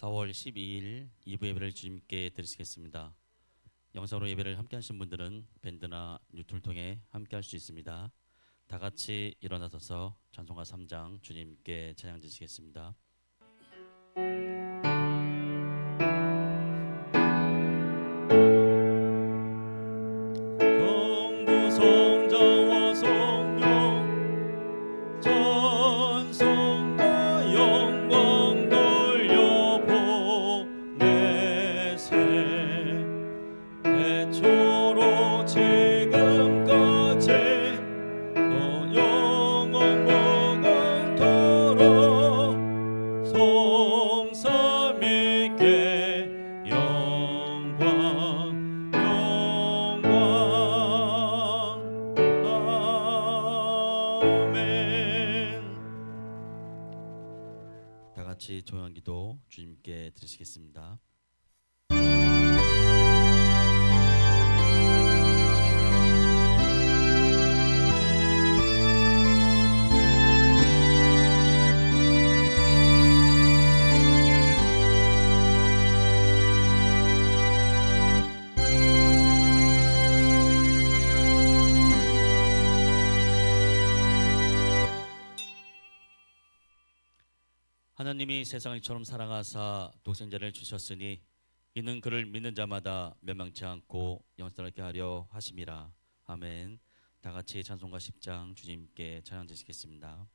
4월 12일 2부 예배를 주님께 드리시겠습니다. 영상으로 예배를 함께 하신 분들은 밴드나 유튜브를 통해 함께 할 수 있습니다. 다 같이 일어나셔서 찬송가 3장 주님께 찬양 드리시겠습니다. 다 같이 조용한 기도 주님께 드리시겠습니다. 하나님이 세상을 이처럼 사랑하사 독생자를 주셨으니 이는 그를 믿는 자마다 멸망치 않고 영생하게 하려 하심이라. 아멘. 다 같이 찬송가 10장 주님께 찬양 드리시겠습니다.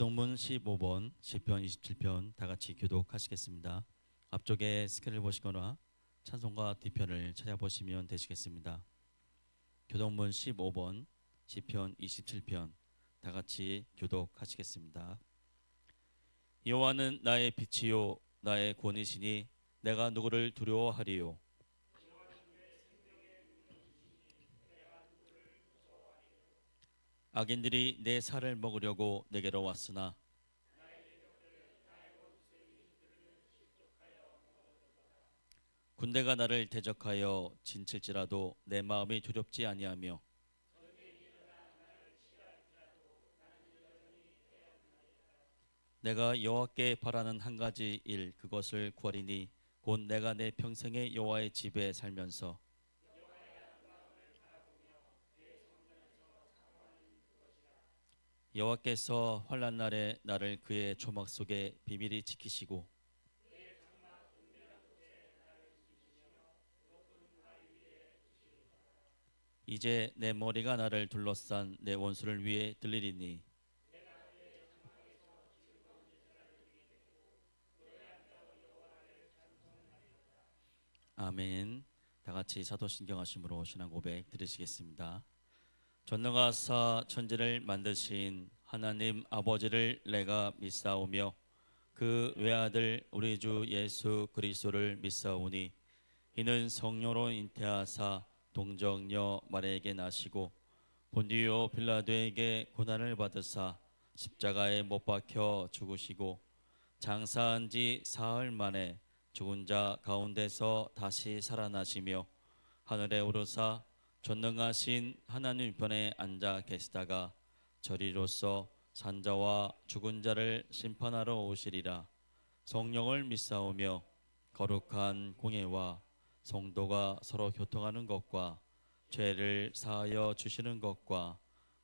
교동문 15번 시편 27편 다 같이 교독하시겠습니다. 앞쪽에 스크린을 보시거나 찬송가 뒤편을 찾아보시면 되시겠습니다. 교동문 15번 시편 27편 다 같이 교독하시겠습니다. 여호와는 나의 빛이요 나의 구원이시니 내가 누구를 두려워하리요. 악인들이 내 살을 먹으려고 내게로 왔으나 군대가 나를 대적하여 진칠지라도 내 마음이 두렵지 아니하며 내가 여호와께 바라는 한 가지 일 그것을 구하리니 곧 내가 내 평생에 여호와의 집에 살면서 여호와께서 환난 날에 나를 그의 조막 속에 비밀히 지키시고 이제 내 머리가 나를 둘러싼 내 원수를 위해 들리리니 아멘. 다 같이 사도신경하심으로 신앙 고백 드리시겠습니다. 전능하사 천지를 만드신 하나님 아버지를 내가 믿사오며 그 외아들 우리 주 예수 그리스도를 믿사오니 이는 성령으로 잉태하사 동정녀 마리아에게 나시고 본디오 빌라도에게 고난을 받으사 십자가에 못 박혀 죽으시고 장사한 지 사흘 만에 죽은 자 가운데서 다시 살아나시며 하늘에 오르사 전능하신 하나님 편에 앉아 계시다가 저리로서 산자와 죽은 자를 심판하러 오시리라. 성령을 믿사오며 거룩한 공예와 성도가 서로 교통하는 것과 죄를 사하여 주시는 것과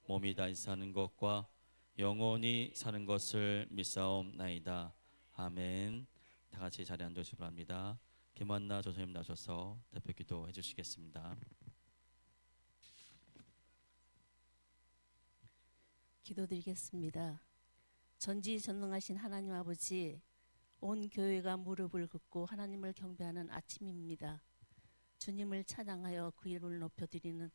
몸이 다시 사는 것과 영원히 사는 것을 믿사옵나이다. 아멘. 다 같이 자리에 앉으시기 바랍니다. 김한나 조사님 나셔서 대표 기도해 주시겠습니다. 기도드리겠습니다. 전지전능하신 하나님 아버지, 온 교회가 무릎을 꿇고 하나님을 경배하는 아침입니다. 주님을 찬양하여 그 이름을 높여드리는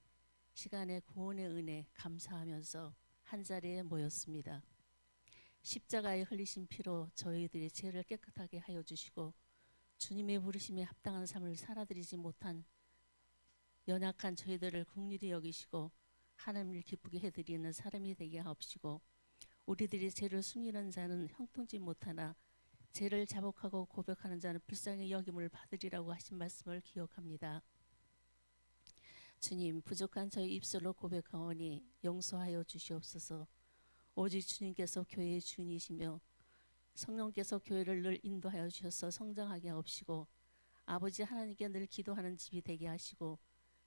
시간의 구원의 은혜 감사하면서 한자리에 모였습니다. 십자가에 흘리신 피로 저희들의 죄를 깨끗하게 하여 주시고 주님의 부르심에 합당한 삶을 살아드리지 못한 연약한 저희들을 긍휼히 여기시고 하나님을 기쁘게 해드리는 사람이 되게 하옵시고 우리들이 죄를 숨기는 자는 형통지 못하나 죄를 자복하고 고백하는 자는 불쌍히 여김을 받으리라고 하신 말씀을 기억합니다. 주님, 부족한 저희 입술로 고백하오니 용서하여 주시옵소서. 오직 주님께서 교회의 주인이시며 성령께서 교회를 늘 인도하여 주셔서 성장하게 하옵시고 아버지 하나님께 늘 기도하는 집이 되게 하시고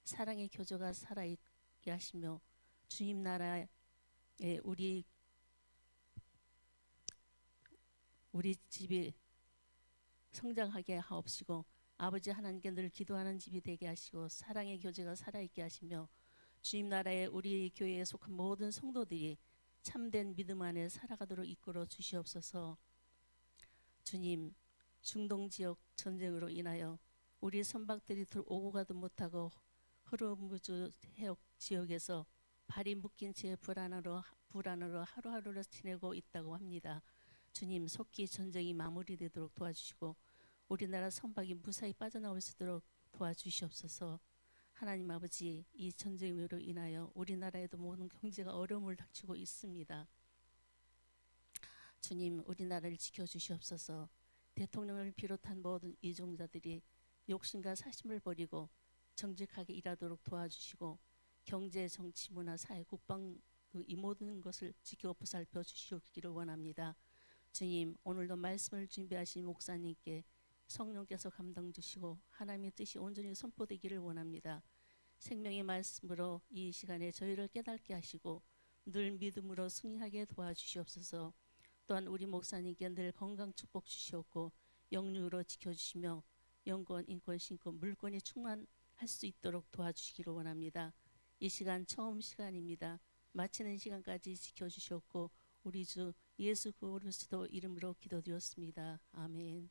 사랑의 교조가 살아있게 하시며 주님 나라에 우리 집이 성장하게 하옵시고 아버지 하나님께 늘 기도하는 집이 되게 하시고 사랑의 교제가 살아있게 하시며 주님 나라에 우리 교회에 속한 모든 성도들이 참된 믿음 안에 살아가도록 이끌어 주시옵소서. 주님, 중동 지역 전쟁으로 인하여 우리 선박들이 오고 가도 못하고 흐르무즈 해역 지역에서 발이 묶인 채 불안으로 하루하루를 지내고 있다고 합니다. 주님, 속히 전쟁이 마무리되도록 도와주시고 우리나라 선박이 무사히 빠져나올 수 있도록 도와주시옵소서. 하나님 아버지, 이 전쟁으로 인하여 우리나라에도 모든 경제가 어려움을 닥치고 있습니다. 주님, 우리나라를 지켜주시옵소서. 대통령을 비롯한 모든 이종자들이 욕심과 사심을 버리고 정직하게 일하도록 도와주시고 경제, 정치, 문화, 사회, 국방 이 모든 것을 지켜 보살펴 주시기를 원합니다. 주님, 오늘도 말씀을 준비하신 목사님께 성령께서 감당 주시고 하나님의 뜻이 온전히 선포되기를 원합니다. 생명의 말씀으로 이 시간에 저희를 깨닫게 하시고 늘 믿음으로 승리하게 도와주시옵소서. 또한 우리 목사님께 늘 건강 축복 주시옵고 영육으로 지켜주시며 영권, 인권, 신권, 물권이 충만할 수 있도록 도와주시기를 원합니다. 이 시간 처음 시간입니다. 마치는 시간까지 지켜주셨고 우리 주 예수 그리스도 이름으로 기도드렸습니다. 아멘.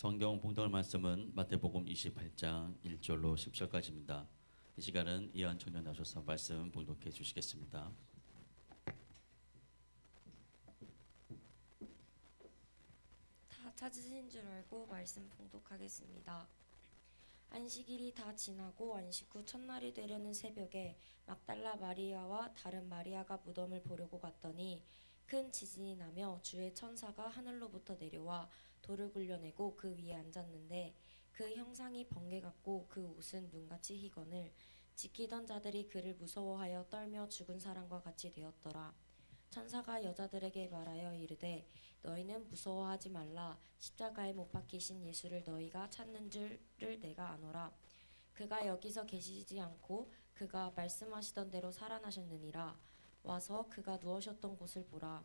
성경 봉독할 말씀은 마태복음 28장 1절로 10절까지입니다. 이 시간은 이한 청년 나셔서 말씀 봉독해 주시겠습니다. 다 찾으신 줄 알고 말씀 봉독하겠습니다. 안식일이 다 지나고 안식 후 첫날이 되려는 새벽에 막달라 마리아와 다른 마리아가 무덤을 보려고 갔더니 큰 지진이 나며 주의 천사가 하늘로부터 내려와 돌을 굴려내고 그 위에 앉았는데 그 형상이 번개 같고 그 옷은 눈같이 희거늘 지키던 자들이 그를 무서워하여 떨며 죽은 사람과 같이 되었더라. 천사가 여자들에게 말하여 이르되 너희는 무서워하지 말라. 십자가에 못 박히신 예수를 너희가 찾는 줄을 내가 아노라. 그가 여기서 계시지 않고 그가 말씀하시던 대로 살아나셨느니라. 와서 그가 누우셨던 곳을 보라.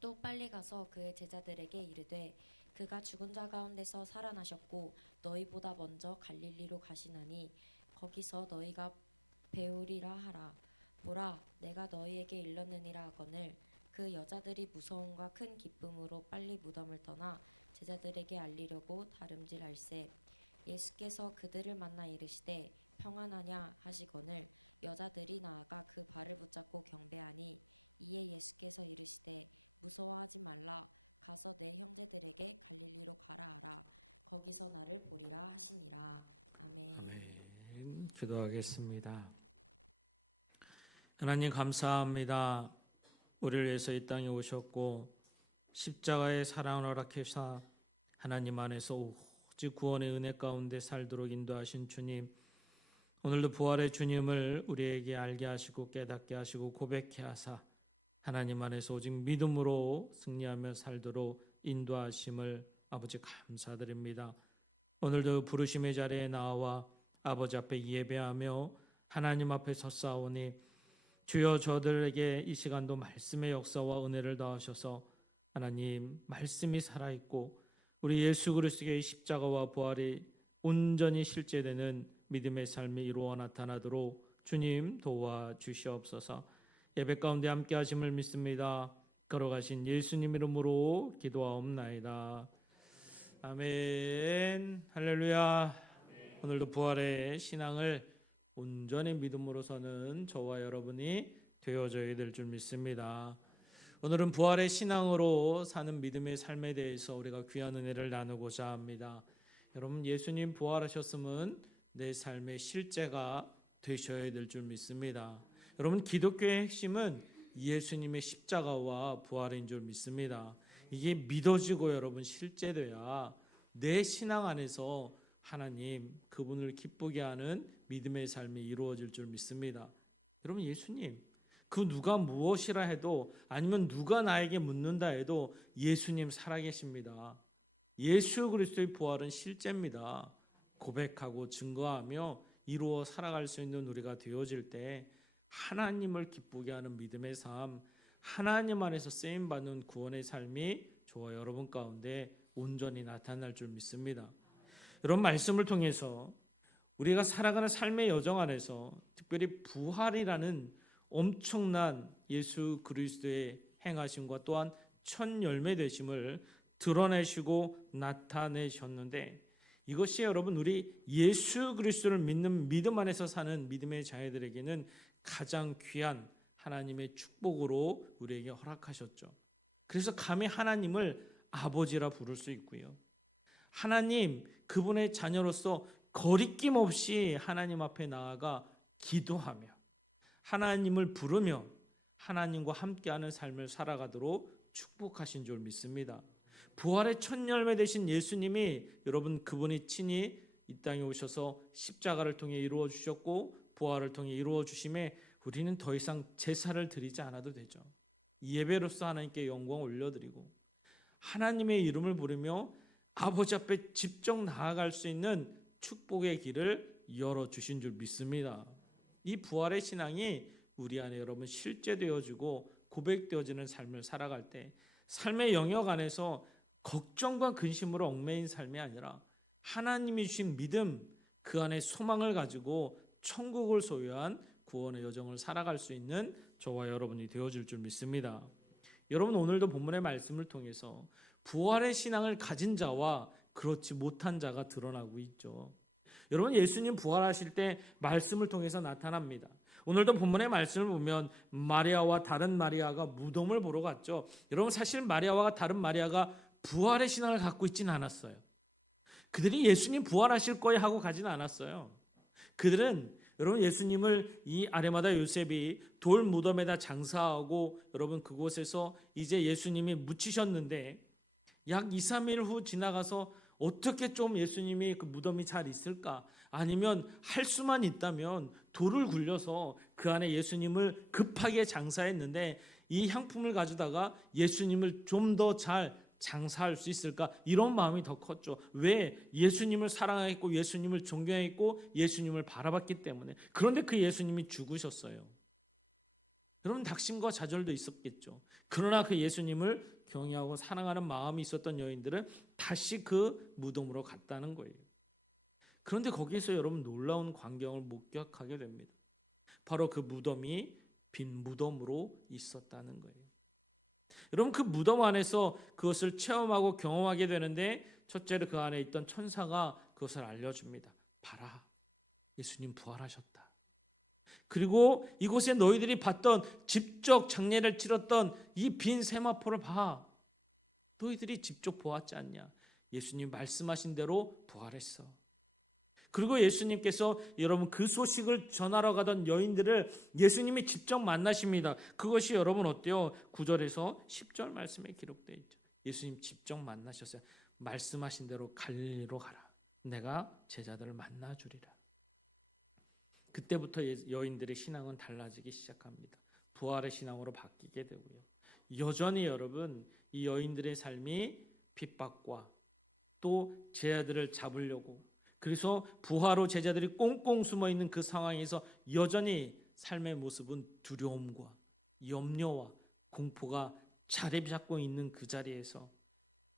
또 빨리 가서 그의 제자들에게 이르되 그가 죽은 자 가운데서 살아나셨고 너희보다 먼저 갈릴리로 가시나니 거기서 너희가 배우리라 하라. 보라, 내가 너희에게 일렀느니라 하거늘. 그 여자들이 무서움과 큰 기쁨으로 빨리 무덤을 떠나 제자들에게 알리려고 다름질할세. 예수께서 그들을 만나 이르시되 평안하냐 하시거늘 여자들이 나아가 그 발을 붙잡고 경배하니 이에 예수께서 이르시되 무서워하지 말라. 가서 내 형제들에게 갈릴리로 가라 하라. 거기서 나를 보리라 하시니라. 아멘. 기도하겠습니다. 하나님 감사합니다. 우리를 위해서 이 땅에 오셨고 십자가의 사랑을 허락해서 하나님 안에서 오직 구원의 은혜 가운데 살도록 인도하신 주님, 오늘도 부활의 주님을 우리에게 알게 하시고 깨닫게 하시고 고백케 하사 하나님 안에서 오직 믿음으로 승리하며 살도록 인도하심을 아버지 감사드립니다. 오늘도 부르심의 자리에 나와 아버지 앞에 예배하며 하나님 앞에 섰사오니 주여 저들에게 이 시간도 말씀의 역사와 은혜를 더하셔서 하나님 말씀이 살아있고 우리 예수 그리스도의 십자가와 부활이 온전히 실제되는 믿음의 삶이 이루어 나타나도록 주님 도와주시옵소서. 예배 가운데 함께 하심을 믿습니다. 걸어가신 예수님 이름으로 기도하옵나이다. 아멘. 할렐루야. 오늘도 부활의 신앙을 온전히 믿음으로서는 저와 여러분이 되어져야 될 줄 믿습니다. 오늘은 부활의 신앙으로 사는 믿음의 삶에 대해서 우리가 귀한 은혜를 나누고자 합니다. 여러분, 예수님 부활하셨으면 내 삶의 실제가 되셔야 될 줄 믿습니다. 여러분, 기독교의 핵심은 예수님의 십자가와 부활인 줄 믿습니다. 이게 믿어지고 여러분 실제돼야 내 신앙 안에서 하나님 그분을 기쁘게 하는 믿음의 삶이 이루어질 줄 믿습니다. 여러분, 예수님 그 누가 무엇이라 해도 아니면 누가 나에게 묻는다 해도 예수님 살아계십니다. 예수 그리스도의 부활은 실제입니다. 고백하고 증거하며 이루어 살아갈 수 있는 우리가 되어질 때 하나님을 기쁘게 하는 믿음의 삶, 하나님 안에서 쓰임받는 구원의 삶이 저와 여러분 가운데 온전히 나타날 줄 믿습니다. 이런 말씀을 통해서 우리가 살아가는 삶의 여정 안에서 특별히 부활이라는 엄청난 예수 그리스도의 행하심과 또한 첫 열매 되심을 드러내시고 나타내셨는데, 이것이 여러분 우리 예수 그리스도를 믿는 믿음 안에서 사는 믿음의 자녀들에게는 가장 귀한 하나님의 축복으로 우리에게 허락하셨죠. 그래서 감히 하나님을 아버지라 부를 수 있고요. 하나님 그분의 자녀로서 거리낌 없이 하나님 앞에 나아가 기도하며 하나님을 부르며 하나님과 함께하는 삶을 살아가도록 축복하신 줄 믿습니다. 부활의 첫 열매 되신 예수님이 여러분 그분이 친히 이 땅에 오셔서 십자가를 통해 이루어 주셨고 부활을 통해 이루어 주심에 우리는 더 이상 제사를 드리지 않아도 되죠. 예배로서 하나님께 영광 올려드리고 하나님의 이름을 부르며 아버지 앞에 직접 나아갈 수 있는 축복의 길을 열어주신 줄 믿습니다. 이 부활의 신앙이 우리 안에 여러분 실제되어지고 고백되어지는 삶을 살아갈 때 삶의 영역 안에서 걱정과 근심으로 얽매인 삶이 아니라 하나님이 주신 믿음, 그 안에 소망을 가지고 천국을 소유한 구원의 여정을 살아갈 수 있는 저와 여러분이 되어질 줄 믿습니다. 여러분, 오늘도 본문의 말씀을 통해서 부활의 신앙을 가진 자와 그렇지 못한 자가 드러나고 있죠. 여러분, 예수님 부활하실 때 말씀을 통해서 나타납니다. 오늘도 본문의 말씀을 보면 마리아와 다른 마리아가 무덤을 보러 갔죠. 여러분, 사실 마리아와 다른 마리아가 부활의 신앙을 갖고 있지는 않았어요. 그들이 예수님 부활하실 거야 하고 가지는 않았어요. 그들은 여러분 예수님을 이 아레마다 요셉이 돌 무덤에다 장사하고 여러분 그곳에서 이제 예수님이 묻히셨는데 약 2, 3일 후 지나가서 어떻게 좀 예수님이 그 무덤이 잘 있을까? 아니면 할 수만 있다면 돌을 굴려서 그 안에 예수님을 급하게 장사했는데 이 향품을 가져다가 예수님을 좀 더 잘 장사할 수 있을까? 이런 마음이 더 컸죠. 왜? 예수님을 사랑했고 예수님을 존경했고 예수님을 바라봤기 때문에. 그런데 그 예수님이 죽으셨어요. 여러분, 낙심과 좌절도 있었겠죠. 그러나 그 예수님을 경외하고 사랑하는 마음이 있었던 여인들은 다시 그 무덤으로 갔다는 거예요. 그런데 거기에서 여러분 놀라운 광경을 목격하게 됩니다. 바로 그 무덤이 빈 무덤으로 있었다는 거예요. 여러분, 그 무덤 안에서 그것을 체험하고 경험하게 되는데, 첫째로 그 안에 있던 천사가 그것을 알려줍니다. 봐라, 예수님 부활하셨다. 그리고 이곳에 너희들이 봤던 직접 장례를 치렀던 이 빈 세마포를 봐. 너희들이 직접 보았지 않냐? 예수님 말씀하신 대로 부활했어. 그리고 예수님께서 여러분 그 소식을 전하러 가던 여인들을 예수님이 직접 만나십니다. 그것이 여러분 어때요? 9절에서 10절 말씀에 기록되어 있죠. 예수님 직접 만나셨어요. 말씀하신 대로 갈릴리로 가라. 내가 제자들을 만나 주리라. 그때부터 여인들의 신앙은 달라지기 시작합니다. 부활의 신앙으로 바뀌게 되고요. 여전히 여러분 이 여인들의 삶이 핍박과 또 제자들을 잡으려고, 그래서 부하로 제자들이 꽁꽁 숨어있는 그 상황에서 여전히 삶의 모습은 두려움과 염려와 공포가 자리 잡고 있는 그 자리에서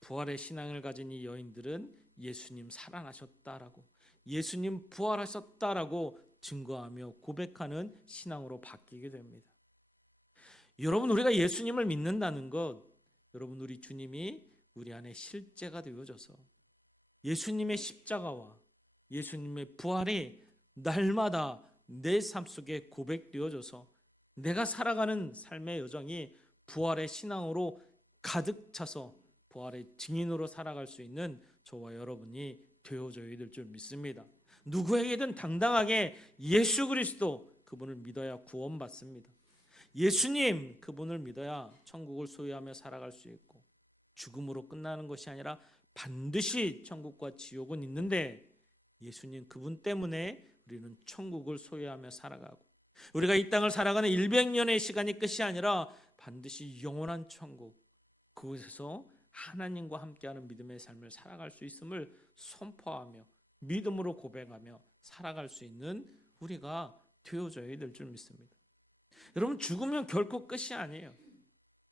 부활의 신앙을 가진 이 여인들은 예수님 살아나셨다라고, 예수님 부활하셨다라고 증거하며 고백하는 신앙으로 바뀌게 됩니다. 여러분, 우리가 예수님을 믿는다는 것, 여러분 우리 주님이 우리 안에 실제가 되어져서 예수님의 십자가와 예수님의 부활이 날마다 내 삶 속에 고백되어져서 내가 살아가는 삶의 여정이 부활의 신앙으로 가득 차서 부활의 증인으로 살아갈 수 있는 저와 여러분이 되어져야 될 줄 믿습니다. 누구에게든 당당하게 예수 그리스도 그분을 믿어야 구원받습니다. 예수님 그분을 믿어야 천국을 소유하며 살아갈 수 있고, 죽음으로 끝나는 것이 아니라 반드시 천국과 지옥은 있는데, 예수님 그분 때문에 우리는 천국을 소유하며 살아가고, 우리가 이 땅을 살아가는 100년의 시간이 끝이 아니라 반드시 영원한 천국, 그곳에서 하나님과 함께하는 믿음의 삶을 살아갈 수 있음을 선포하며 믿음으로 고백하며 살아갈 수 있는 우리가 되어져야 될 줄 믿습니다. 여러분, 죽으면 결코 끝이 아니에요.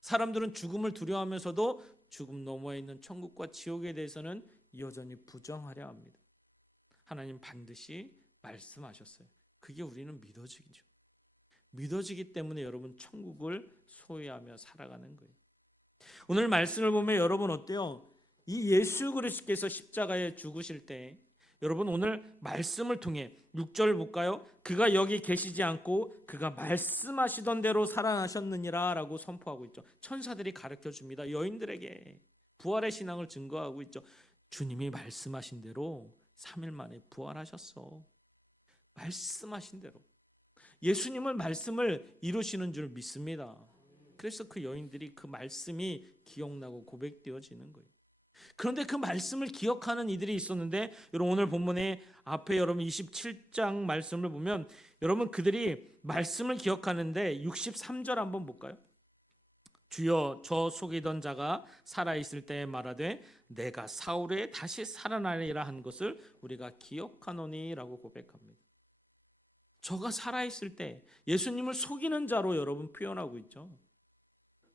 사람들은 죽음을 두려워하면서도 죽음 너머에 있는 천국과 지옥에 대해서는 여전히 부정하려 합니다. 하나님 반드시 말씀하셨어요. 그게 우리는 믿어지기죠. 믿어지기 때문에 여러분 천국을 소유하며 살아가는 거예요. 오늘 말씀을 보면 여러분 어때요? 이 예수 그리스도께서 십자가에 죽으실 때, 여러분 오늘 말씀을 통해 6절 볼까요? 그가 여기 계시지 않고 그가 말씀하시던 대로 살아나셨느니라 라고 선포하고 있죠. 천사들이 가르쳐 줍니다. 여인들에게 부활의 신앙을 증거하고 있죠. 주님이 말씀하신 대로 3일 만에 부활하셨어. 말씀하신 대로. 예수님은 말씀을 이루시는 줄 믿습니다. 그래서 그 여인들이 그 말씀이 기억나고 고백되어지는 거예요. 그런데 그 말씀을 기억하는 이들이 있었는데, 여러분 오늘 본문에 앞에 여러분 27장 말씀을 보면 여러분 그들이 말씀을 기억하는데 63절 한번 볼까요? 주여 저 속이던 자가 살아있을 때에 말하되 내가 사흘에 다시 살아나리라 한 것을 우리가 기억하노니 라고 고백합니다. 저가 살아있을 때 예수님을 속이는 자로 여러분 표현하고 있죠.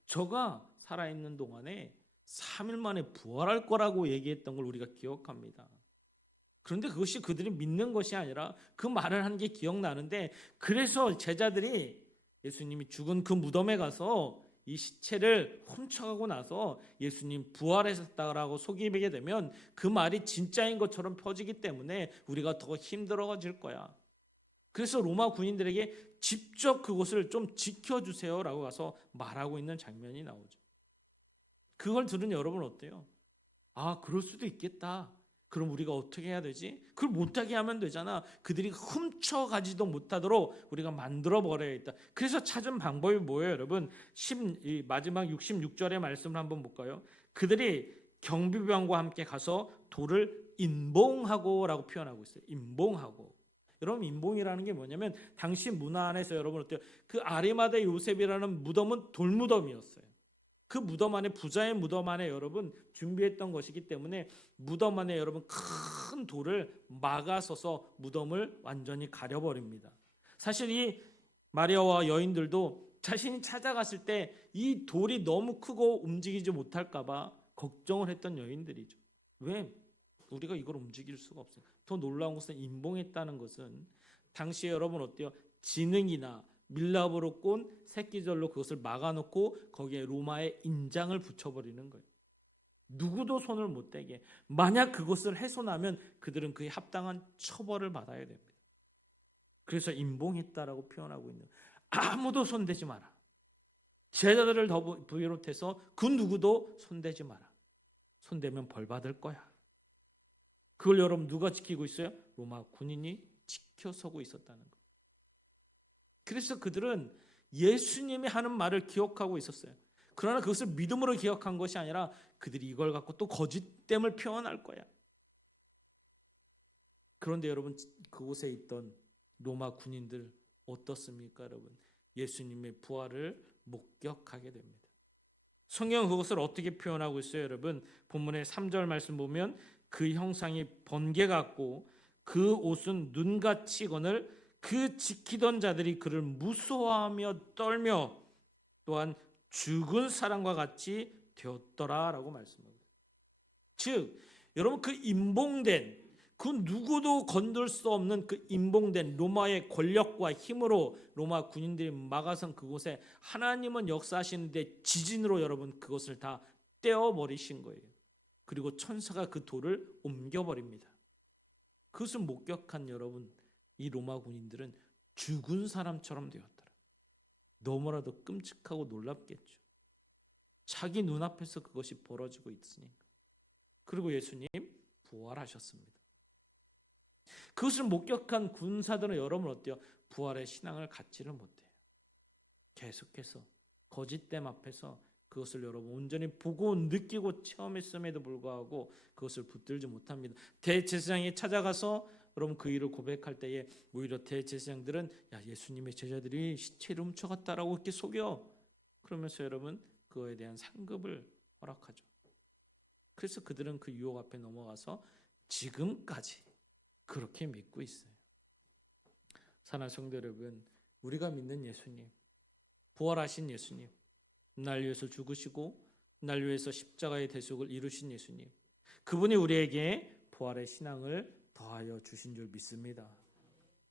저가 살아있는 동안에 3일 만에 부활할 거라고 얘기했던 걸 우리가 기억합니다. 그런데 그것이 그들이 믿는 것이 아니라 그 말을 한 게 기억나는데, 그래서 제자들이 예수님이 죽은 그 무덤에 가서 이 시체를 훔쳐가고 나서 예수님 부활하셨다라고 속이게 되면 그 말이 진짜인 것처럼 퍼지기 때문에 우리가 더 힘들어질 거야. 그래서 로마 군인들에게 직접 그것을 좀 지켜주세요라고 가서 말하고 있는 장면이 나오죠. 그걸 들은 여러분 어때요? 아, 그럴 수도 있겠다. 그럼 우리가 어떻게 해야 되지? 그걸 못하게 하면 되잖아. 그들이 훔쳐가지도 못하도록 우리가 만들어버려야겠다. 그래서 찾은 방법이 뭐예요, 여러분? 마지막 66절의 말씀을 한번 볼까요? 그들이 경비병과 함께 가서 돌을 인봉하고 라고 표현하고 있어요. 인봉하고. 여러분 인봉이라는 게 뭐냐면 당시 문화 안에서 여러분 어때요? 그 아리마대 요셉이라는 무덤은 돌무덤이었어요. 그 무덤 안에 부자의 무덤 안에 여러분 준비했던 것이기 때문에 무덤 안에 여러분 큰 돌을 막아서서 무덤을 완전히 가려버립니다. 사실 이 마리아와 여인들도 자신이 찾아갔을 때 이 돌이 너무 크고 움직이지 못할까 봐 걱정을 했던 여인들이죠. 왜? 우리가 이걸 움직일 수가 없어요. 더 놀라운 것은 인봉했다는 것은 당시에 여러분 어때요? 지능이나 밀랍으로 꼰 새끼절로 그것을 막아놓고 거기에 로마의 인장을 붙여버리는 거예요. 누구도 손을 못 대게. 만약 그것을 훼손하면 그들은 그에 합당한 처벌을 받아야 됩니다. 그래서 인봉했다라고 표현하고 있는, 아무도 손대지 마라. 제자들을 더 비롯해서 그 누구도 손대지 마라. 손대면 벌 받을 거야. 그걸 여러분 누가 지키고 있어요? 로마 군인이 지켜서고 있었다는 거예요. 그래서 그들은 예수님이 하는 말을 기억하고 있었어요. 그러나 그것을 믿음으로 기억한 것이 아니라 그들이 이걸 갖고 또 거짓됨을 표현할 거야. 그런데 여러분 그곳에 있던 로마 군인들 어떻습니까, 여러분? 예수님의 부활을 목격하게 됩니다. 성경은 그것을 어떻게 표현하고 있어요, 여러분? 본문의 3절 말씀 보면 그 형상이 번개 같고 그 옷은 눈같이 거늘 그 지키던 자들이 그를 무서워하며 떨며 또한 죽은 사람과 같이 되었더라라고 말씀합니다. 즉 여러분 그 임봉된 그 누구도 건들 수 없는 그 임봉된 로마의 권력과 힘으로 로마 군인들이 막아선 그곳에 하나님은 역사하시는데 지진으로 여러분 그것을 다 떼어버리신 거예요. 그리고 천사가 그 돌을 옮겨버립니다. 그것을 목격한 여러분 이 로마 군인들은 죽은 사람처럼 되었더라. 너무나도 끔찍하고 놀랍겠죠. 자기 눈앞에서 그것이 벌어지고 있으니까. 그리고 예수님 부활하셨습니다. 그것을 목격한 군사들은 여러분 어때요? 부활의 신앙을 갖지를 못해요. 계속해서 거짓됨 앞에서 그것을 여러분 온전히 보고 느끼고 체험했음에도 불구하고 그것을 붙들지 못합니다. 대제사장이 찾아가서 여러분 그 일을 고백할 때에 오히려 대제사장들은 야 예수님의 제자들이 시체를 훔쳐갔다라고 이렇게 속여. 그러면서 여러분 그거에 대한 상급을 허락하죠. 그래서 그들은 그 유혹 앞에 넘어가서 지금까지 그렇게 믿고 있어요. 사랑하는 성도 여러분, 우리가 믿는 예수님, 부활하신 예수님, 날 위해서 죽으시고 날 위해서 십자가의 대속을 이루신 예수님, 그분이 우리에게 부활의 신앙을 더하여 주신 줄 믿습니다.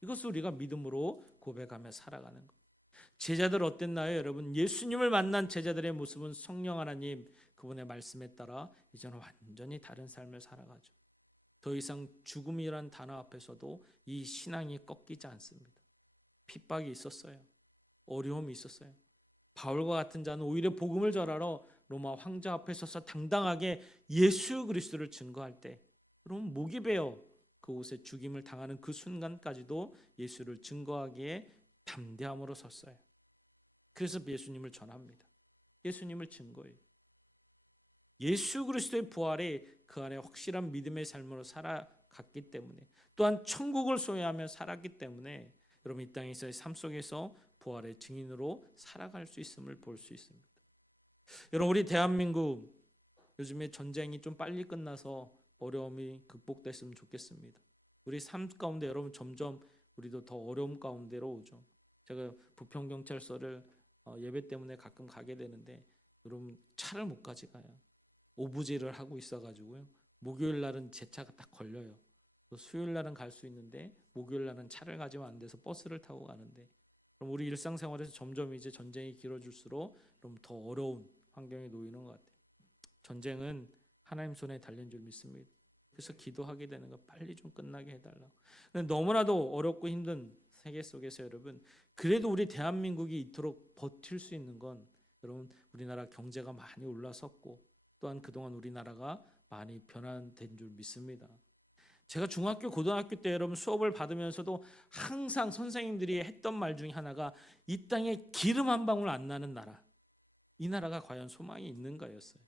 이것을 우리가 믿음으로 고백하며 살아가는 것. 제자들 어땠나요, 여러분? 예수님을 만난 제자들의 모습은 성령 하나님 그분의 말씀에 따라 이제는 완전히 다른 삶을 살아가죠. 더 이상 죽음이란 단어 앞에서도 이 신앙이 꺾이지 않습니다. 핍박이 있었어요. 어려움이 있었어요. 바울과 같은 자는 오히려 복음을 전하러 로마 황제 앞에 서서 당당하게 예수 그리스도를 증거할 때 여러분 목이 베어 그곳에 죽임을 당하는 그 순간까지도 예수를 증거하기에 담대함으로 섰어요. 그래서 예수님을 전합니다. 예수님을 증거해요. 예수 그리스도의 부활이 그 안에 확실한 믿음의 삶으로 살아갔기 때문에 또한 천국을 소유하며 살았기 때문에 여러분 이 땅에서의 삶 속에서 부활의 증인으로 살아갈 수 있음을 볼 수 있습니다. 여러분 우리 대한민국 요즘에 전쟁이 좀 빨리 끝나서 어려움이 극복됐으면 좋겠습니다. 우리 삶 가운데 여러분 점점 우리도 더 어려움 가운데로 오죠. 제가 부평경찰서를 예배 때문에 가끔 가게 되는데 여러분 차를 못 가져가요. 오부지를 하고 있어가지고요. 목요일 날은 제 차가 딱 걸려요. 수요일 날은 갈 수 있는데 목요일 날은 차를 가지면 안 돼서 버스를 타고 가는데 그럼 우리 일상생활에서 점점 이제 전쟁이 길어질수록 그럼 더 어려운 환경에 놓이는 것 같아요. 전쟁은 하나님 손에 달린 줄 믿습니다. 그래서 기도하게 되는 거 빨리 좀 끝나게 해달라. 근데 너무나도 어렵고 힘든 세계 속에서 여러분 그래도 우리 대한민국이 이토록 버틸 수 있는 건 여러분 우리나라 경제가 많이 올라섰고 또한 그동안 우리나라가 많이 변화된 줄 믿습니다. 제가 중학교, 고등학교 때 여러분 수업을 받으면서도 항상 선생님들이 했던 말 중에 하나가 이 땅에 기름 한 방울 안 나는 나라. 이 나라가 과연 소망이 있는가였어요.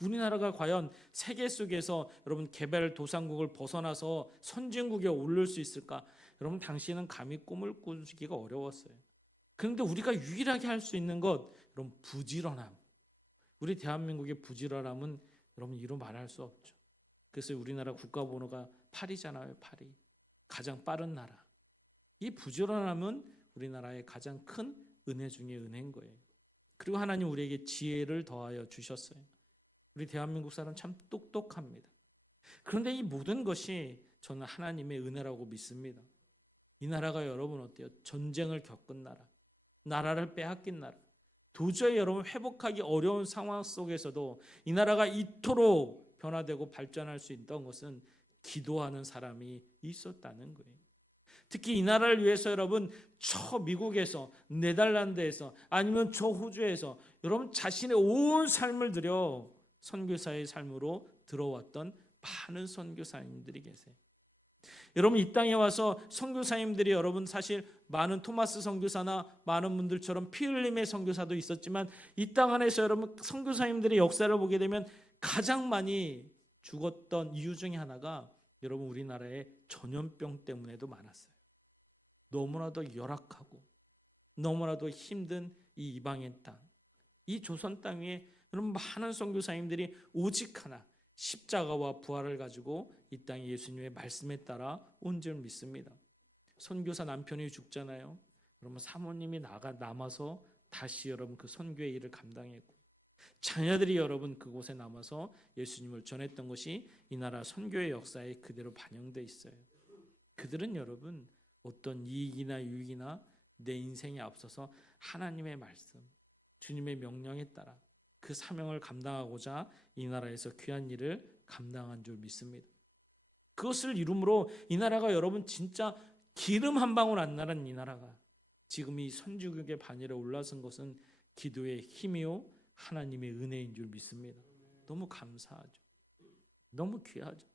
우리나라가 과연 세계 속에서 여러분 개발도상국을 벗어나서 선진국에 오를 수 있을까? 여러분 당시에는 감히 꿈을 꾸기가 어려웠어요. 그런데 우리가 유일하게 할 수 있는 것, 여러분 부지런함. 우리 대한민국의 부지런함은 여러분 이루 말할 수 없죠. 그래서 우리나라 국가번호가 8이잖아요. 8이 가장 빠른 나라. 이 부지런함은 우리나라의 가장 큰 은혜 중에 은혜인 거예요. 그리고 하나님 우리에게 지혜를 더하여 주셨어요. 우리 대한민국 사람 참 똑똑합니다. 그런데 이 모든 것이 저는 하나님의 은혜라고 믿습니다. 이 나라가 여러분 어때요? 전쟁을 겪은 나라, 나라를 빼앗긴 나라, 도저히 여러분 회복하기 어려운 상황 속에서도 이 나라가 이토록 변화되고 발전할 수 있던 것은 기도하는 사람이 있었다는 거예요. 특히 이 나라를 위해서 여러분 저 미국에서, 네덜란드에서, 아니면 저 호주에서 여러분 자신의 온 삶을 들여 선교사의 삶으로 들어왔던 많은 선교사님들이 계세요. 여러분 이 땅에 와서 선교사님들이 여러분 사실 많은 토마스 선교사나 많은 분들처럼 피 흘림의 선교사도 있었지만 이 땅 안에서 여러분 선교사님들의 역사를 보게 되면 가장 많이 죽었던 이유 중에 하나가 여러분 우리나라의 전염병 때문에도 많았어요. 너무나도 열악하고 너무나도 힘든 이 이방인 땅, 이 조선 땅 위에 여러분 많은 선교사님들이 오직 하나 십자가와 부활을 가지고 이 땅에 예수님의 말씀에 따라 온 줄 믿습니다. 선교사 남편이 죽잖아요. 그러면 사모님이 남아서 다시 여러분 그 선교의 일을 감당했고, 자녀들이 여러분 그곳에 남아서 예수님을 전했던 것이 이 나라 선교의 역사에 그대로 반영되어 있어요. 그들은 여러분 어떤 이익이나 유익이나 내 인생에 앞서서 하나님의 말씀, 주님의 명령에 따라 그 사명을 감당하고자 이 나라에서 귀한 일을 감당한 줄 믿습니다. 그것을 이름으로 이 나라가 여러분 진짜 기름 한 방울 안 나는 이 나라가 지금 이 선주국의 반열에 올라선 것은 기도의 힘이요 하나님의 은혜인 줄 믿습니다. 너무 감사하죠. 너무 귀하죠.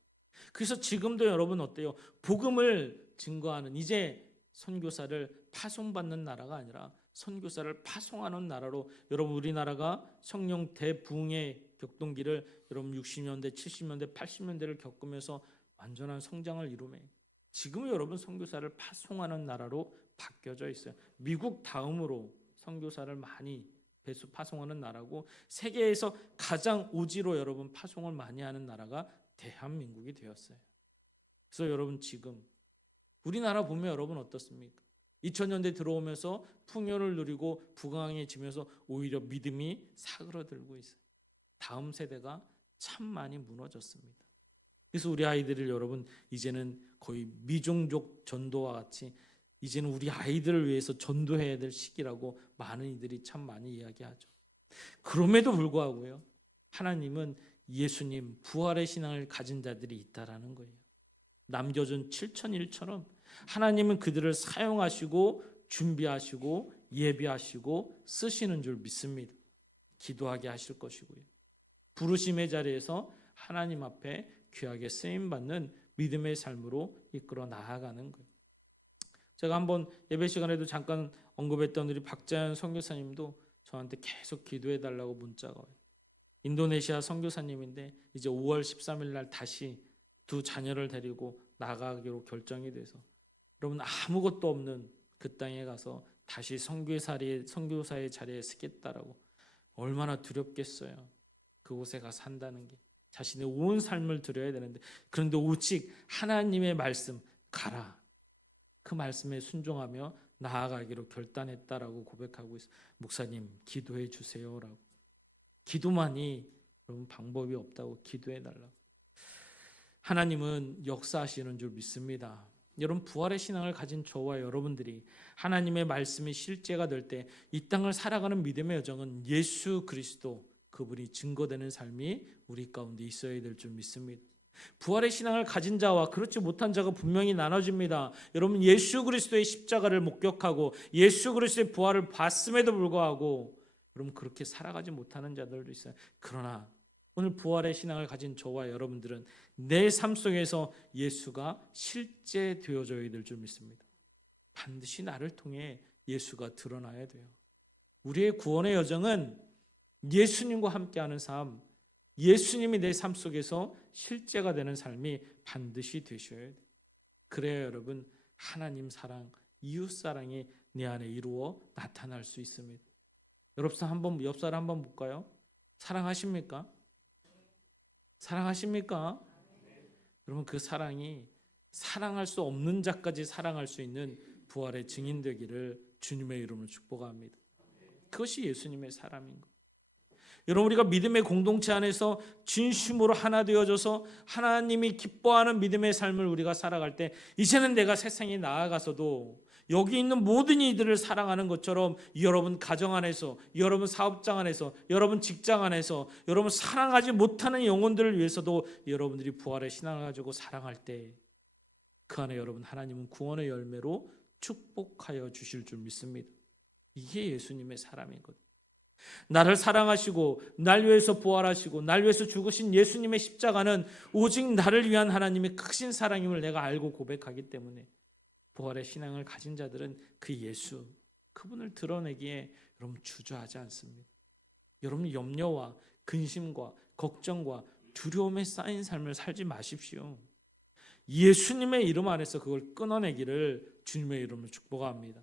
그래서 지금도 여러분 어때요? 복음을 증거하는, 이제 선교사를 파송받는 나라가 아니라 선교사를 파송하는 나라로 여러분 우리나라가 성령 대부흥의 격동기를 여러분 60년대, 70년대, 80년대를 겪으면서 완전한 성장을 이루며 지금 여러분 선교사를 파송하는 나라로 바뀌어져 있어요. 미국 다음으로 선교사를 많이 파송하는 나라고 세계에서 가장 오지로 여러분 파송을 많이 하는 나라가 대한민국이 되었어요. 그래서 여러분 지금 우리나라 보면 여러분 어떻습니까? 2000년대 들어오면서 풍요를 누리고 부강해지면서 오히려 믿음이 사그러들고 있어요. 다음 세대가 참 많이 무너졌습니다. 그래서 우리 아이들을 여러분 이제는 거의 미종족 전도와 같이 이제는 우리 아이들을 위해서 전도해야 될 시기라고 많은 이들이 참 많이 이야기하죠. 그럼에도 불구하고요, 하나님은 예수님 부활의 신앙을 가진 자들이 있다라는 거예요. 남겨준 7,000일처럼 하나님은 그들을 사용하시고 준비하시고 예비하시고 쓰시는 줄 믿습니다. 기도하게 하실 것이고요. 부르심의 자리에서 하나님 앞에 귀하게 쓰임받는 믿음의 삶으로 이끌어 나아가는 것. 제가 한번 예배 시간에도 잠깐 언급했던 우리 박자연 선교사님도 저한테 계속 기도해달라고 문자가 와요. 인도네시아 선교사님인데 이제 5월 13일 날 다시 두 자녀를 데리고 나가기로 결정이 돼서 여러분 아무것도 없는 그 땅에 가서 다시 선교사의 자리에 서겠다라고 얼마나 두렵겠어요. 그곳에 가서 산다는 게 자신의 온 삶을 드려야 되는데, 그런데 오직 하나님의 말씀 가라, 그 말씀에 순종하며 나아가기로 결단했다라고 고백하고 있어요. 목사님 기도해 주세요라고. 기도만이 여러분 방법이 없다고 기도해 달라고. 하나님은 역사하시는 줄 믿습니다. 여러분 부활의 신앙을 가진 저와 여러분들이 하나님의 말씀이 실제가 될 때 이 땅을 살아가는 믿음의 여정은 예수 그리스도 그분이 증거되는 삶이 우리 가운데 있어야 될 줄 믿습니다. 부활의 신앙을 가진 자와 그렇지 못한 자가 분명히 나눠집니다. 여러분 예수 그리스도의 십자가를 목격하고 예수 그리스도의 부활을 봤음에도 불구하고 여러분 그렇게 살아가지 못하는 자들도 있어요. 그러나 오늘 부활의 신앙을 가진 저와 여러분들은 내 삶 속에서 예수가 실제 되어져야 될 줄 믿습니다. 반드시 나를 통해 예수가 드러나야 돼요. 우리의 구원의 여정은 예수님과 함께하는 삶, 예수님이 내 삶 속에서 실제가 되는 삶이 반드시 되셔야 돼요. 그래야 여러분 하나님 사랑, 이웃 사랑이 내 안에 이루어 나타날 수 있습니다. 여러분 한번 옆 사람 한번 볼까요? 사랑하십니까? 사랑하십니까? 여러분 그 사랑이 사랑할 수 없는 자까지 사랑할 수 있는 부활의 증인 되기를 주님의 이름으로 축복합니다. 그것이 예수님의 사랑인 것. 여러분 우리가 믿음의 공동체 안에서 진심으로 하나 되어져서 하나님이 기뻐하는 믿음의 삶을 우리가 살아갈 때 이제는 내가 세상에 나아가서도 여기 있는 모든 이들을 사랑하는 것처럼 여러분 가정 안에서, 여러분 사업장 안에서, 여러분 직장 안에서, 여러분 사랑하지 못하는 영혼들을 위해서도 여러분들이 부활의 신앙을 가지고 사랑할 때 그 안에 여러분 하나님은 구원의 열매로 축복하여 주실 줄 믿습니다. 이게 예수님의 사랑이거든요. 나를 사랑하시고 날 위해서 부활하시고 날 위해서 죽으신 예수님의 십자가는 오직 나를 위한 하나님의 크신 사랑임을 내가 알고 고백하기 때문에 부활의 신앙을 가진 자들은 그 예수, 그분을 드러내기에 여러분 주저하지 않습니다. 여러분 염려와 근심과 걱정과 두려움에 쌓인 삶을 살지 마십시오. 예수님의 이름 안에서 그걸 끊어내기를 주님의 이름으로 축복합니다.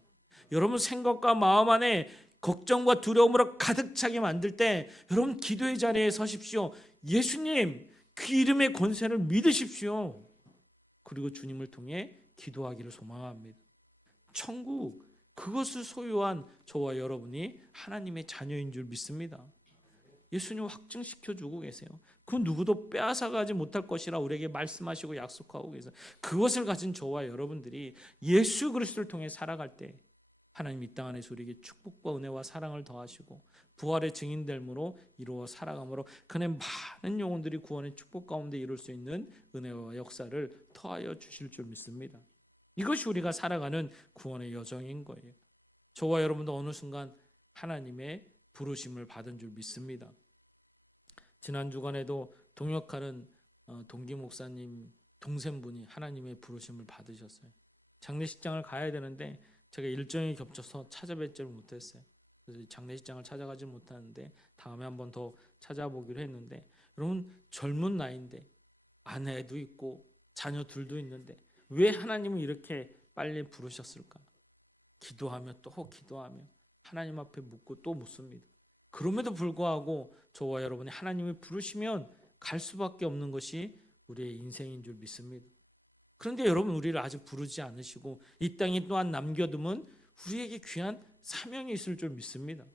여러분 생각과 마음 안에 걱정과 두려움으로 가득 차게 만들 때 여러분 기도의 자리에 서십시오. 예수님 그 이름의 권세를 믿으십시오. 그리고 주님을 통해 기도하기를 소망합니다. 천국 그것을 소유한 저와 여러분이 하나님의 자녀인 줄 믿습니다. 예수님 확증시켜주고 계세요. 그 누구도 빼앗아가지 못할 것이라 우리에게 말씀하시고 약속하고 계세요. 그것을 가진 저와 여러분들이 예수 그리스도를 통해 살아갈 때 하나님 이 땅 안에서 우리에게 축복과 은혜와 사랑을 더하시고 부활의 증인됨으로 이루어 살아감으로 그네 많은 영혼들이 구원의 축복 가운데 이룰 수 있는 은혜와 역사를 더하여 주실 줄 믿습니다. 이것이 우리가 살아가는 구원의 여정인 거예요. 저와 여러분도 어느 순간 하나님의 부르심을 받은 줄 믿습니다. 지난 주간에도 동역하는 동기 목사님 동생분이 하나님의 부르심을 받으셨어요. 장례식장을 가야 되는데 제가 일정이 겹쳐서 찾아뵙지를 못했어요. 그래서 장례식장을 찾아가지 못하는데 다음에 한번 더 찾아보기로 했는데 여러분 젊은 나이인데 아내도 있고 자녀 둘도 있는데 왜 하나님은 이렇게 빨리 부르셨을까? 기도하며 또 기도하며 하나님 앞에 묻고 또 묻습니다. 그럼에도 불구하고 저와 여러분이 하나님이 부르시면 갈 수밖에 없는 것이 우리의 인생인 줄 믿습니다. 그런데 여러분 우리를 아직 부르지 않으시고 이 땅에 또한 남겨두면 우리에게 귀한 사명이 있을 줄 믿습니다.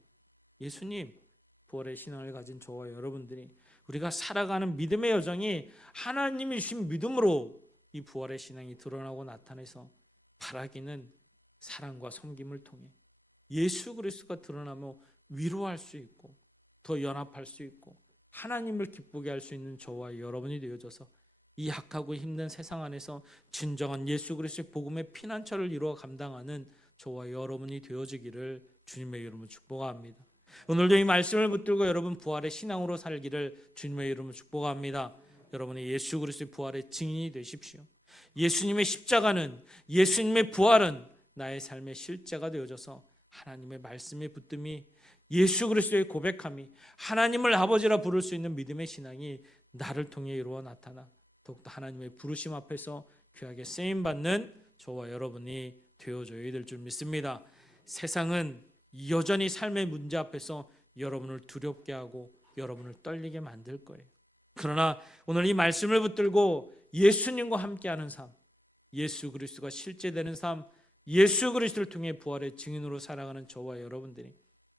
예수님 부활의 신앙을 가진 저와 여러분들이 우리가 살아가는 믿음의 여정이 하나님이 주신 믿음으로 이 부활의 신앙이 드러나고 나타내서 바라기는 사랑과 섬김을 통해 예수 그리스도가 드러나며 위로할 수 있고 더 연합할 수 있고 하나님을 기쁘게 할 수 있는 저와 여러분이 되어져서 이 약하고 힘든 세상 안에서 진정한 예수 그리스도의 복음의 피난처를 이루어 감당하는 저와 여러분이 되어지기를 주님의 이름으로 축복합니다. 오늘도 이 말씀을 붙들고 여러분 부활의 신앙으로 살기를 주님의 이름으로 축복합니다. 여러분이 예수 그리스도의 부활의 증인이 되십시오. 예수님의 십자가는 예수님의 부활은 나의 삶의 실제가 되어져서 하나님의 말씀의 붙듦이 예수 그리스도의 고백함이 하나님을 아버지라 부를 수 있는 믿음의 신앙이 나를 통해 이루어 나타나 더욱더 하나님의 부르심 앞에서 귀하게 쓰임받는 저와 여러분이 되어져야 될 줄 믿습니다. 세상은 여전히 삶의 문제 앞에서 여러분을 두렵게 하고 여러분을 떨리게 만들 거예요. 그러나 오늘 이 말씀을 붙들고 예수님과 함께하는 삶, 예수 그리스도가 실제되는 삶, 예수 그리스도를 통해 부활의 증인으로 살아가는 저와 여러분들이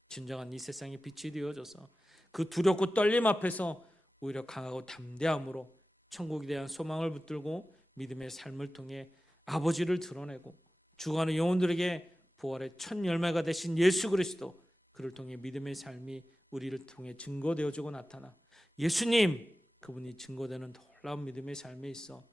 진정한 이 세상의 빛이 되어져서 그 두렵고 떨림 앞에서 오히려 강하고 담대함으로 천국에 대한 소망을 붙들고 믿음의 삶을 통해 아버지를 드러내고 죽어가는 영혼들에게 부활의 첫 열매가 되신 예수 그리스도 그를 통해 믿음의 삶이 우리를 통해 증거되어지고 나타나 예수님 그분이 증거되는 놀라운 믿음의 삶에 있어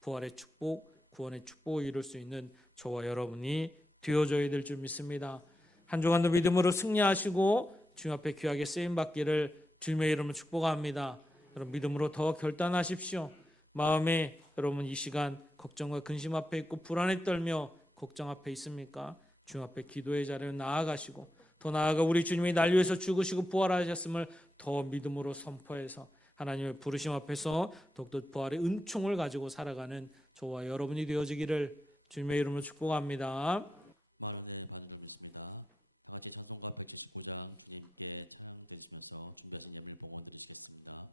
부활의 축복, 구원의 축복을 이룰 수 있는 저와 여러분이 되어져야 될 줄 믿습니다. 한 주간도 믿음으로 승리하시고 주님 앞에 귀하게 쓰임받기를 주님의 이름으로 축복합니다. 여러분 믿음으로 더 결단하십시오. 마음에 여러분 이 시간 걱정과 근심 앞에 있고 불안에 떨며 걱정 앞에 있습니까? 주님 앞에 기도의 자리에 나아가시고 더 나아가 우리 주님이 날 위해서 죽으시고 부활하셨음을 더 믿음으로 선포해서 하나님의 부르심 앞에서 더욱더 부활의 은총을 가지고 살아가는 저와 여러분이 되어지기를 주님의 이름으로 축복합니다. 만원의 받은 줄 믿습니다. 다 같이 찬송가 179장 주님께 찬양 드리시면서 준비하신 예물 봉헌 드리시겠습니다.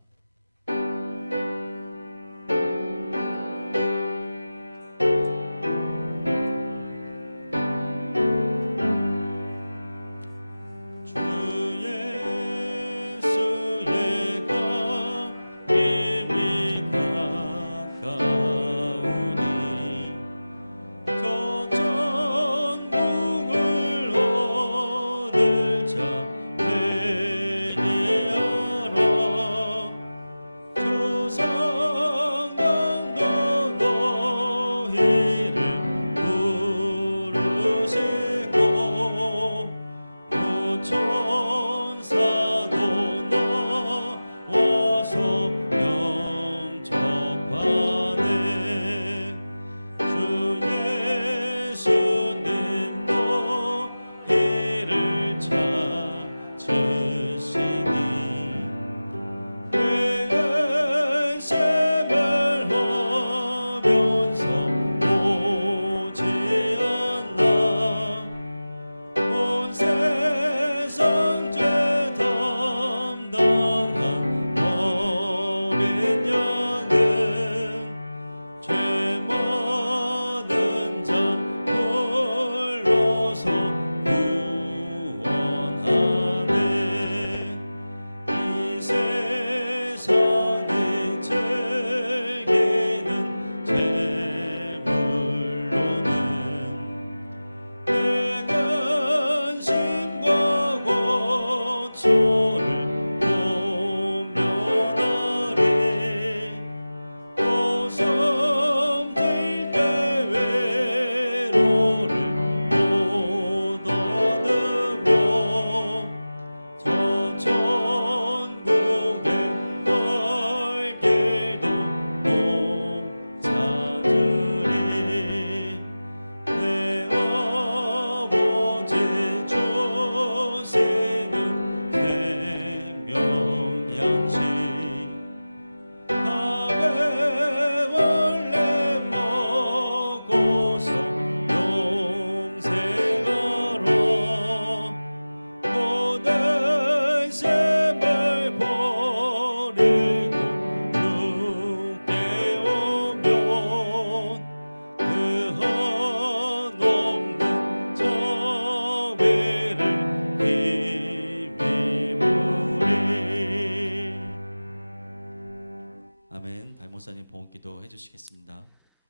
목사님 봉헌기도 해주시겠습니다.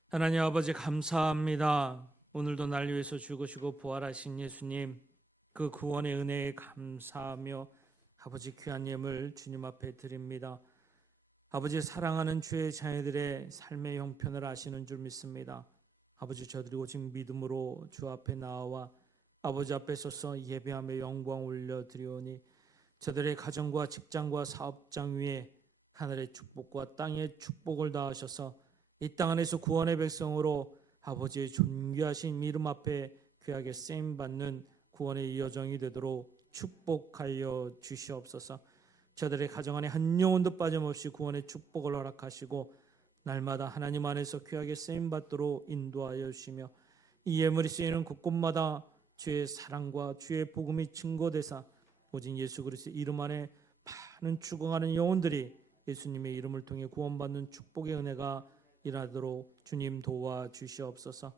하나님 아버지 감사합니다. 오늘도 날 위해서 죽으시고 부활하신 예수님, 그 구원의 은혜에 감사하며 아버지 귀한 예물 주님 앞에 드립니다. 아버지 사랑하는 주의 자녀들의 삶의 형편을 아시는 줄 믿습니다. 아버지 저들이 오직 믿음으로 주 앞에 나와 아버지 앞에 서서 예배하며 영광 올려드리오니 저들의 가정과 직장과 사업장 위에 하늘의 축복과 땅의 축복을 다하셔서 이 땅 안에서 구원의 백성으로 아버지의 존귀하신 이름 앞에 귀하게 쓰임받는 구원의 여정이 되도록 축복하여 주시옵소서. 저들의 가정 안에 한 영혼도 빠짐없이 구원의 축복을 허락하시고 날마다 하나님 안에서 귀하게 쓰임받도록 인도하여 주시며 이 예물이 쓰이는 곳곳마다 주의 사랑과 주의 복음이 증거되사 오직 예수 그리스도의 이름 안에 많은 죽어가는 영혼들이 예수님의 이름을 통해 구원받는 축복의 은혜가 일하도록 주님 도와주시옵소서.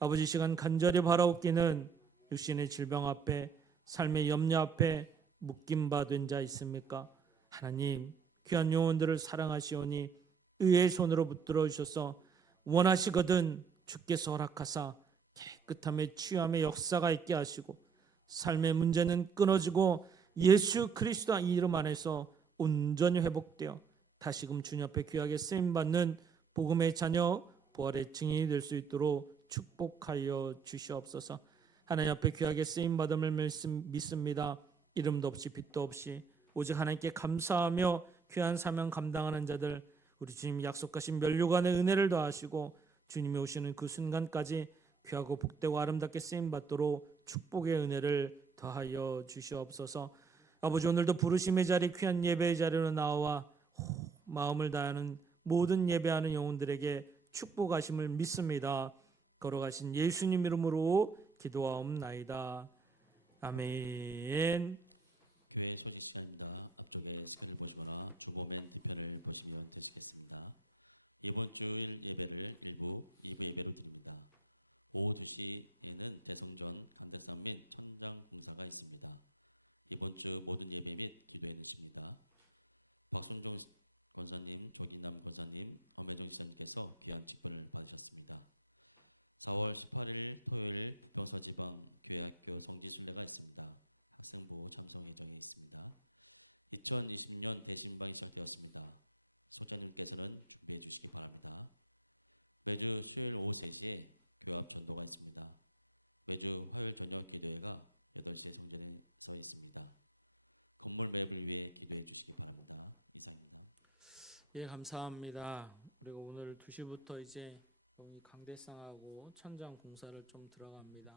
아버지 시간 간절히 바라옵기는 육신의 질병 앞에 삶의 염려 앞에 묶임받은 자 있습니까? 하나님 귀한 영혼들을 사랑하시오니 의의 손으로 붙들어 주셔서 원하시거든 주께서 허락하사 깨끗함의 취함의 역사가 있게 하시고 삶의 문제는 끊어지고 예수 그리스도 이름 안에서 온전히 회복되어 다시금 주님 앞에 귀하게 쓰임받는 복음의 자녀 부활의 증인이 될 수 있도록 축복하여 주시옵소서. 하나님 앞에 귀하게 쓰임받음을 믿습니다. 이름도 없이 빛도 없이 오직 하나님께 감사하며 귀한 사명 감당하는 자들 우리 주님 약속하신 면류관의 은혜를 더하시고 주님이 오시는 그 순간까지 귀하고 복되고 아름답게 쓰임받도록 축복의 은혜를 더하여 주시옵소서. 아버지 오늘도 부르심의 자리 귀한 예배의 자리로 나와 마음을 다하는 모든 예배하는 영혼들에게 축복하심을 믿습니다. 걸어가신 예수님 이름으로 기도하옵나이다. 아멘. 교회 소식 시간입니다. 앞쪽에 스크린을 보시거나 주보맨 뒤편을 보시면 되시겠습니다. 이번 주일 예배를 1부, 2부 예배로 드립니다. 오후 2시에는 대성전 강대상 및 천장 공사가 있습니다. 이번 주 모든 예배 및 기도에 넣으십니다. 박순종 권사님, 조기남 권사님, 엄혜정 지사님께서 귀한 직분을 받으셨습니다. 4월 18일 토요일 부평서 지방 교회학교 성지 순례가 있습니다. 학생부 참석 예정에 있습니다. 2020년 대신방이 시작되었습니다. 소장님께서는 준비해 주시기 바랍니다. 매주 수요일 오후 3시에 교회 앞 전도가 있습니다. 매주 화요일 저녁 기도회가 8시에 성전에서 있습니다. 건물 매입을 위해 기도해 주시기 바랍니다. 이상입니다. 예, 감사합니다. 그리고 오늘 2시부터 이제 여기 강대상하고 천장 공사를 좀 들어갑니다.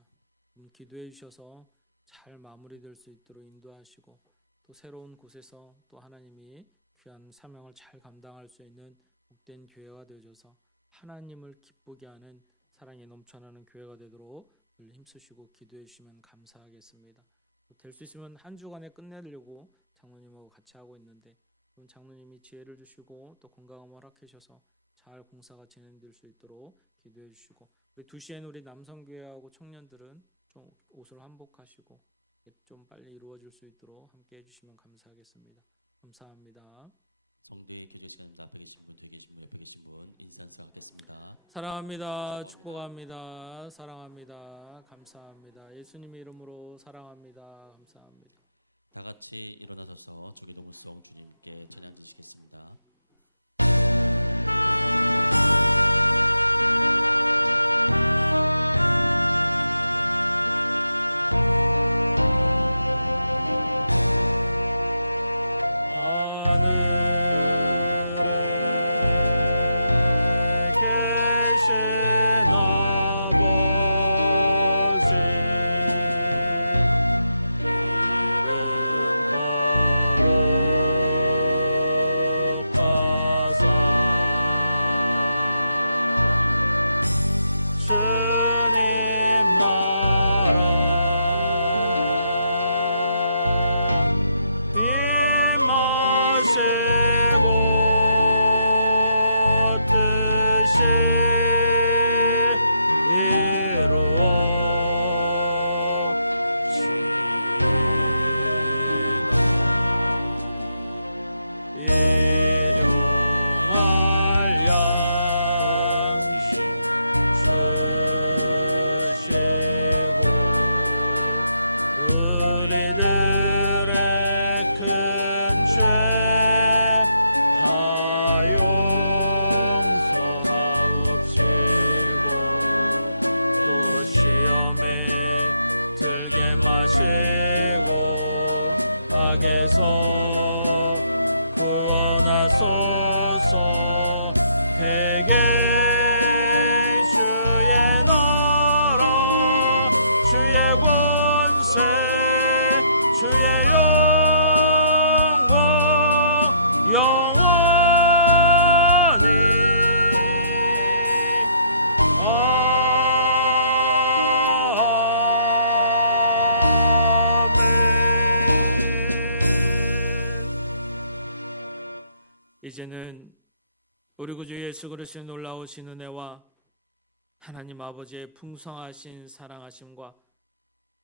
기도해 주셔서 잘 마무리될 수 있도록 인도하시고 또 새로운 곳에서 또 하나님이 귀한 사명을 잘 감당할 수 있는 복된 교회가 되어줘서 하나님을 기쁘게 하는 사랑이 넘쳐나는 교회가 되도록 늘 힘쓰시고 기도해 주시면 감사하겠습니다. 될 수 있으면 한 주간에 끝내려고 장로님하고 같이 하고 있는데 장로님이 지혜를 주시고 또 건강함을 허락해 주셔서 잘 공사가 진행될 수 있도록 기도해 주시고, 우리 2시에는 우리 남성교회하고 청년들은 좀 옷을 한복하시고 좀 빨리 이루어질 수 있도록 함께 해주시면 감사하겠습니다. 감사합니다. 성도의 교제 시간입니다. 앞에 계신 분, 뒤에 계신 분, 옆에 계신 분 인사 하겠습니다. 사랑합니다. 축복합니다. 사랑합니다. 감사합니다. 예수님의 이름으로 사랑합니다. 감사합니다. 다 같이 일어나셔서 주기도문송 주님께 찬양 드리시겠습니다. 이제는 우리 구주 예수 그리스도의 놀라우신 은혜와 하나님 아버지의 풍성하신 사랑하심과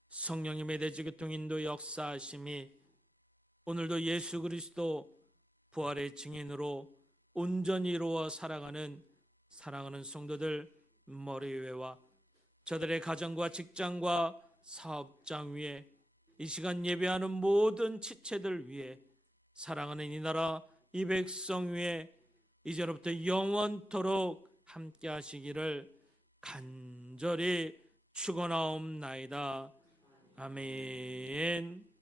성령님의 대지교통 인도 역사하심이 오늘도 예수 그리스도 부활의 증인으로 온전히 이루어 살아가는 사랑하는 성도들 머리 위에와 저들의 가정과 직장과 사업장 위에 이 시간 예배하는 모든 지체들 위에 사랑하는 이 나라 이 백성 위에 이제로부터 영원토록 함께 하시기를 간절히 축원하옵나이다. 아멘.